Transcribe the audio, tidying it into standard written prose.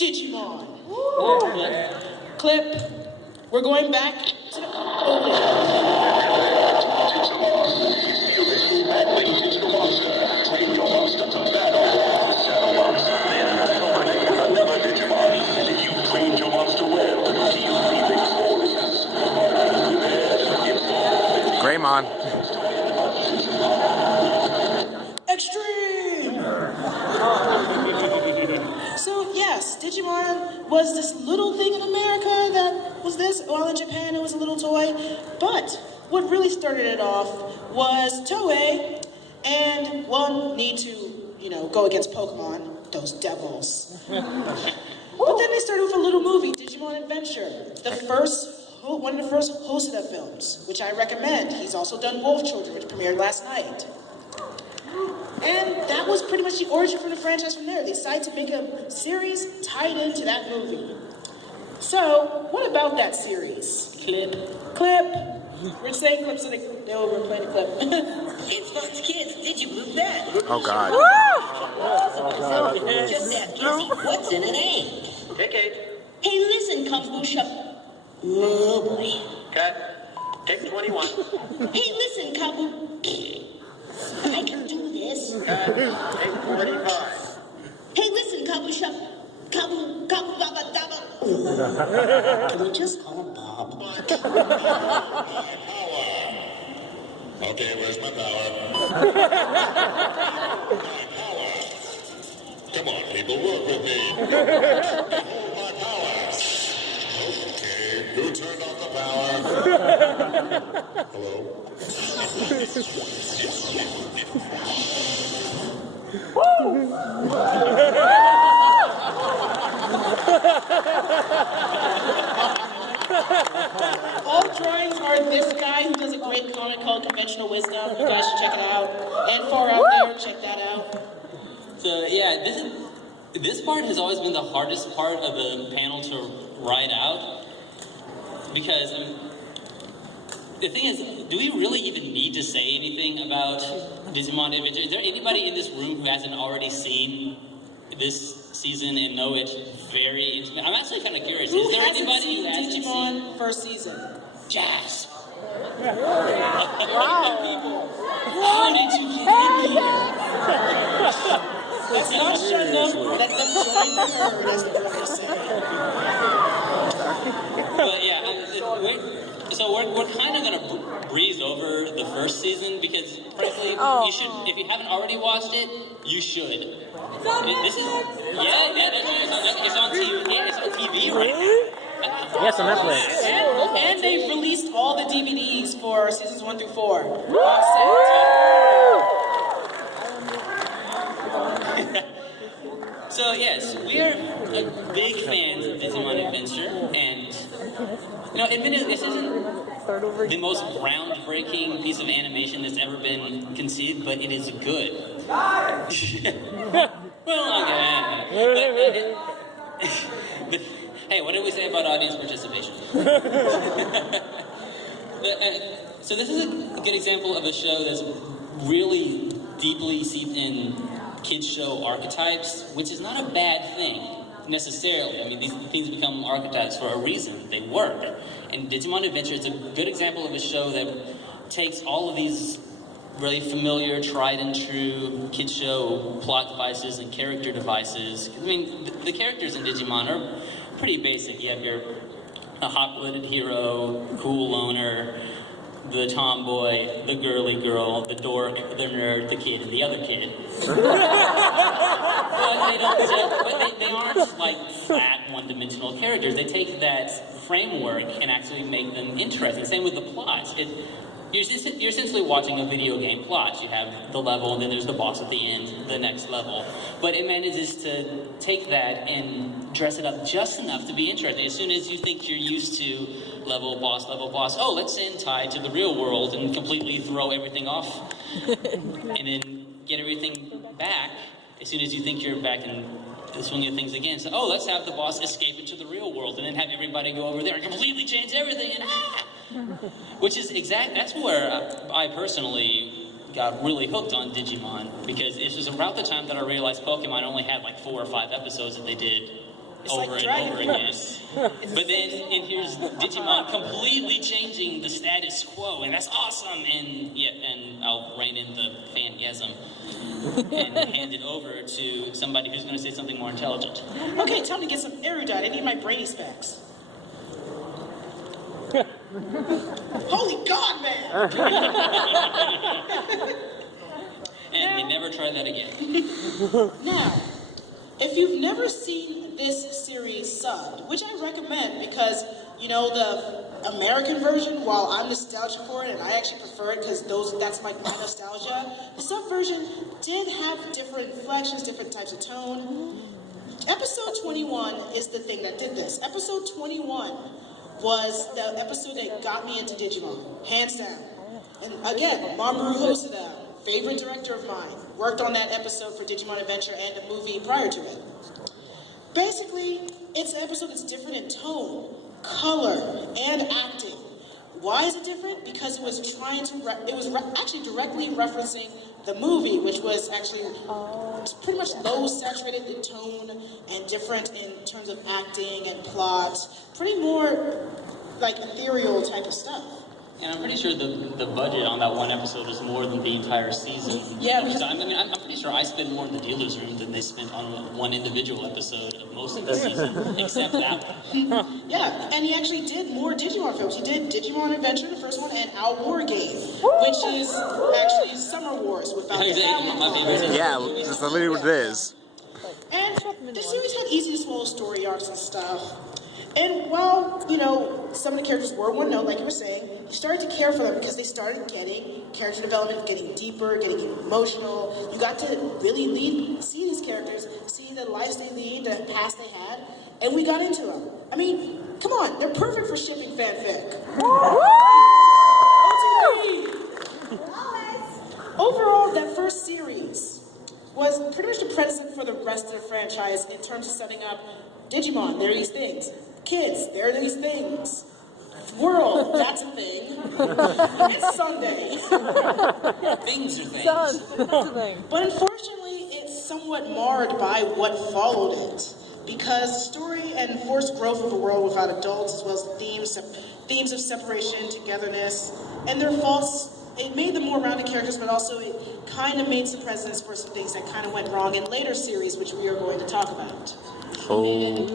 Digimon. Clip. We're going back to the... Oh, Greymon. Extreme! So yes, Digimon was this little thing in America that was this, while in Japan it was a little toy. But what really started it off was Toei, and one need to, go against Pokemon, those devils. But then they started with a little movie, Digimon Adventure, one of the first Hosoda films, which I recommend. He's also done Wolf Children, which premiered last night. And that was pretty much the origin for the franchise from there. They decided to make a series tied into that movie. So, what about that series? Clip. We're saying clip, so they were playing the clip. It's Fox Kids. Did you move that? Oh, God. Just that easy. What's in an egg? Take 8. Hey, listen, Kambusha. Oh, boy. Cut. Take 21. Hey, listen, Kabu. I can do this. Cut. Take 45. Hey, listen, Kabusha. Kabu, Baba, Daba. Can we just call him Bob? Okay, where's my power? Come on, people, work with me. Hold my power. Okay, who turned off the power? Hello? All drawings are this guy who does a great comic called Conventional Wisdom. You guys should check it out. And Far Out There, check that out. So yeah, this part has always been the hardest part of the panel to write out, because the thing is, do we really even need to say anything about Digimon Adventure? Is there anybody in this room who hasn't already seen this season and know it very intimately? I'm actually kind of curious. Who Is there hasn't anybody seen who hasn't Digimon seen first season? Jasp? Wow. How did you get in here? Let's not shut them. Let them join the herd, as the brothers say. But yeah, we're kind of gonna breeze over the first season because, frankly, you should. If you haven't already watched it, you should. This is it's on TV. Yeah, it's on TV right now. Yes, on Netflix. And they've released all the DVDs for seasons 1 through 4. So yes, we are big fans of Digimon Adventure, and admittedly, this isn't the most groundbreaking piece of animation that's ever been conceived, but it is good. Well, okay. But hey, what did we say about audience participation? So this is a good example of a show that's really deeply seeped in kids show archetypes, which is not a bad thing necessarily. I mean, these things become archetypes for a reason. They work. And Digimon Adventure is a good example of a show that takes all of these really familiar, tried and true kids show plot devices and character devices. I mean, the characters in Digimon are pretty basic. You have a hot-blooded hero, cool loner, the tomboy, the girly girl, the dork, the nerd, the kid, and the other kid. But they aren't like flat, one-dimensional characters. They take that framework and actually make them interesting. Same with the plots. You're essentially watching a video game plot. You have the level, and then there's the boss at the end, the next level. But it manages to take that and dress it up just enough to be interesting. As soon as you think you're used to level boss, oh, let's send Tai to the real world and completely throw everything off. And then get everything back as soon as you think you're back in the swing of things again. So, let's have the boss escape into the real world and then have everybody go over there and completely change everything and Which is that's where I personally got really hooked on Digimon, because it was around the time that I realized Pokemon only had like 4 or 5 episodes that they did It's over like and Dragon over again. Force. But then, and here's Digimon completely changing the status quo, and that's awesome. And I'll rein in the fangasm and hand it over to somebody who's going to say something more intelligent. Okay, time to get some erudite. I need my brainy specs. Holy God, man! And we never try that again. Now, if you've never seen this series subbed, which I recommend because, you know, the American version, while I'm nostalgic for it, and I actually prefer it because that's my nostalgia, the sub version did have different inflections, different types of tone. Episode 21 is the thing that did this. Episode 21 was the episode that got me into Digimon, hands down. And again, Mamoru Hosoda, favorite director of mine, worked on that episode for Digimon Adventure and the movie prior to it. Basically, it's an episode that's different in tone, color, and acting. Why is it different? Because it was actually directly referencing the movie, which was actually pretty much low saturated in tone and different in terms of acting and plot. Pretty more like ethereal type of stuff. And I'm pretty sure the budget on that one episode was more than the entire season. Yeah, So, I'm pretty sure I spent more in the dealer's room than they spent on one individual episode of most of the season, except that one. Yeah, and he actually did more Digimon films. He did Digimon Adventure, the first one, and Our War Game, which is actually Summer Wars without the My favorite. Yeah, that's literally what it is. And the series had easy to swallow story arcs and stuff. And while, you know, some of the characters were one note, like you were saying, you started to care for them because they started getting character development, getting deeper, getting emotional. You got to really see these characters, see the lives they lead, the past they had, and we got into them. I mean, come on, they're perfect for shipping fanfic. Overall, that first series was pretty much the precedent for the rest of the franchise in terms of setting up Digimon, there are these things. Kids, there are these things. World, that's a thing. It's Sunday. Things are things. But unfortunately, it's somewhat marred by what followed it. Because story and forced growth of a world without adults, as well as themes of separation, togetherness, and their faults, it made them more rounded characters, but also it kind of made some precedents for some things that kind of went wrong in later series, which we are going to talk about. Clip.